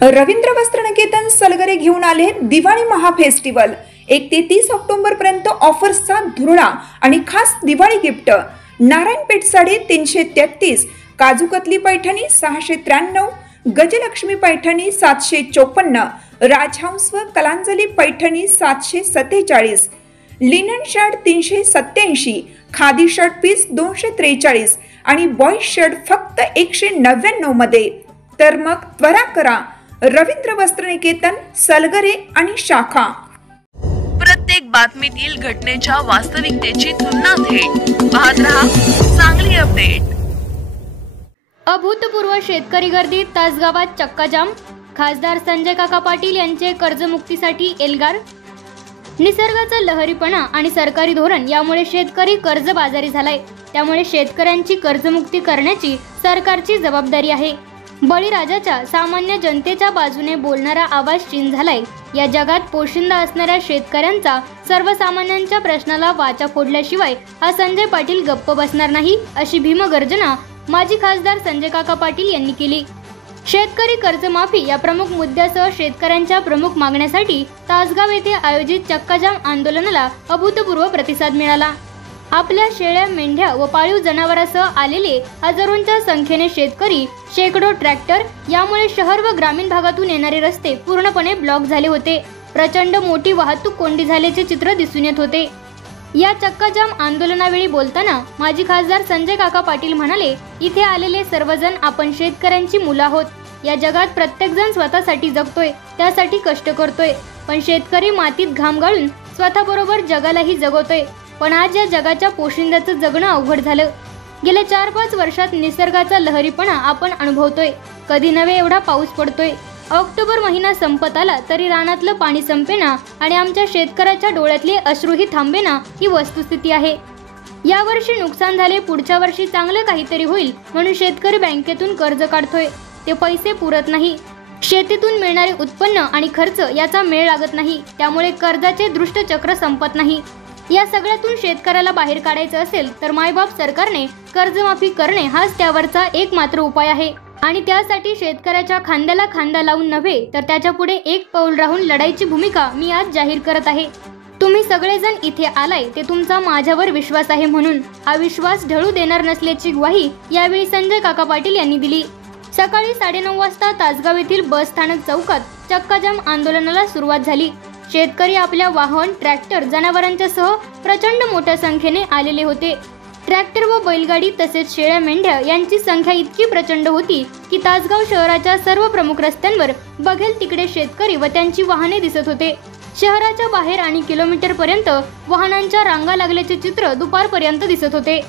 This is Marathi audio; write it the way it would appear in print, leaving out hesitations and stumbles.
रवींद्र वस्त्रनिकेतन सलगरे घेऊन आले दिवाळी महाफेस्टिवल। 1 ते 30 ऑक्टोबर पर्यंत ऑफर्सचा धुरळा आणि खास दिवाळी गिफ्ट। नारायणपेठ साडी 333, काजूकतली पैठणी 693, गजलक्ष्मी पैठणी 754, राजहंस व Kalanjali Paithani 747, linen shirt 387, khadi shirt piece 243 आणि बॉयज शर्ट फक्त 199 मध्ये। तर मग त्वरा करा, रवींद्र वस्त्रनिकेतन सलगरे आणि शाखा। प्रत्येक बातमीतील घटनेच्या वास्तविकतेची तुलना थेट पाहत रहा सांगली अपडेट। अभूतपूर्व शेतकरी गर्दी, तासगावात चक्काजाम। खासदार संजय काका पाटील यांचे कर्जमुक्तीसाठी एल्गार। निसर्गाचा लहरीपणा आणि सरकारी धोरण यामुळे शेतकरी कर्जबाजारी झालाय। त्यामुळे शेतकऱ्यांची कर्जमुक्ती करण्याची सरकारची जबाबदारी आहे। बळीराजाच्या सामान्य जनतेच्या बाजूने बोलणारा आवाज चीन झालाय। या जगात पोशिंदा असणाऱ्या शेतकऱ्यांचा सर्वसामान्यांच्या प्रश्नाला वाचा फोडल्याशिवाय हा संजय पाटील गप्प बसणार नाही, अशी भीमगर्जना माजी खासदार संजय काका पाटील यांनी केली। शेतकरी कर्जमाफी या प्रमुख मुद्द्यासह शेतकऱ्यांच्या प्रमुख मागण्यासाठी तासगाव येथे आयोजित चक्काजाम आंदोलनाला अभूतपूर्व प्रतिसाद मिळाला। आपल्या शेळ्या, मेंढ्या व पाळीव जनावरांसह आलेले हजारोंच्या संख्येने शेतकरी, शेकडो ट्रॅक्टर, यामुळे शहर व ग्रामीण भागातून येणारे रस्ते पूर्णपणे ब्लॉक झाले होते। प्रचंड मोठी वाहतूक कोंडी झाल्याचे चित्र दिसून येत होते। या चक्काजाम आंदोलनावेळी बोलताना माजी खासदार संजय काका पाटील म्हणाले, इथे आलेले सर्वजण आपण शेतकऱ्यांची मुलं आहोत। या जगात प्रत्येक जण स्वतःसाठी जगतोय, त्यासाठी कष्ट करतोय, पण शेतकरी मातीत घाम गाळून स्वतःबरोबर जगालाही जगवतोय। पण आज या जगाच्या पोशिंद्याचं जगणं अवघड झालं। गेल्या 4-5 वर्षात निसर्गाचा लहरीपणा आपण अनुभवतोय। कधी नव्हे एवढा पाऊस पडतोय। ऑक्टोबर महिना संपत आला तरी रानातलं पाणी संपेना आणि आमच्या शेतकऱ्याच्या डोळ्यातले अश्रूही थांबेना, ही वस्तुस्थिती आहे। यावर्षी नुकसान झाले, पुढच्या वर्षी चांगलं काहीतरी होईल म्हणून शेतकरी बँकेतून कर्ज काढतोय, ते पैसे पुरत नाही। शेतीतून मिळणारे उत्पन्न आणि खर्च याचा मेळ लागत नाही, त्यामुळे कर्जाचे दुष्टचक्र संपत नाही। या सगळ्यातून शेतकऱ्याला बाहेर काढायचं असेल तर मायबाप सरकारने कर्जमाफी करणे हाच त्यावरचा एकमात्र उपाय आहे। आणि त्यासाठी शेतकऱ्याच्या खांद्याला खांदा लावून नव्हे तर त्याच्या पुढे एक पाऊल राहून लढाईची भूमिका मी आज जाहीर करत आहे। तुम्ही सगळेजण इथे आलाय ते तुमचा माझ्यावर विश्वास आहे, म्हणून हा विश्वास ढळू देणार नसल्याची ग्वाही यावेळी संजय काका पाटील यांनी दिली। सकाळी 9:30 वाजता तासगाव येथील बस स्थानक चौकात चक्काजाम आंदोलनाला सुरुवात झाली। शेतकरी आपल्या वाहन, ट्रॅक्टर, जनावरांच्या सह प्रचंड मोठ्या संख्येने आलेले होते। ट्रॅक्टर व बैलगाडी तसेच शेळ्या, मेंढ्या यांची संख्या इतकी प्रचंड होती की तासगाव शहराच्या सर्व प्रमुख रस्त्यांवर बघेल तिकडे शेतकरी व त्यांची वाहने दिसत होते। शहराच्या बाहेर आणि किलोमीटरपर्यंत वाहनांच्या रांगा लागल्याचे चित्र दुपारपर्यंत दिसत होते।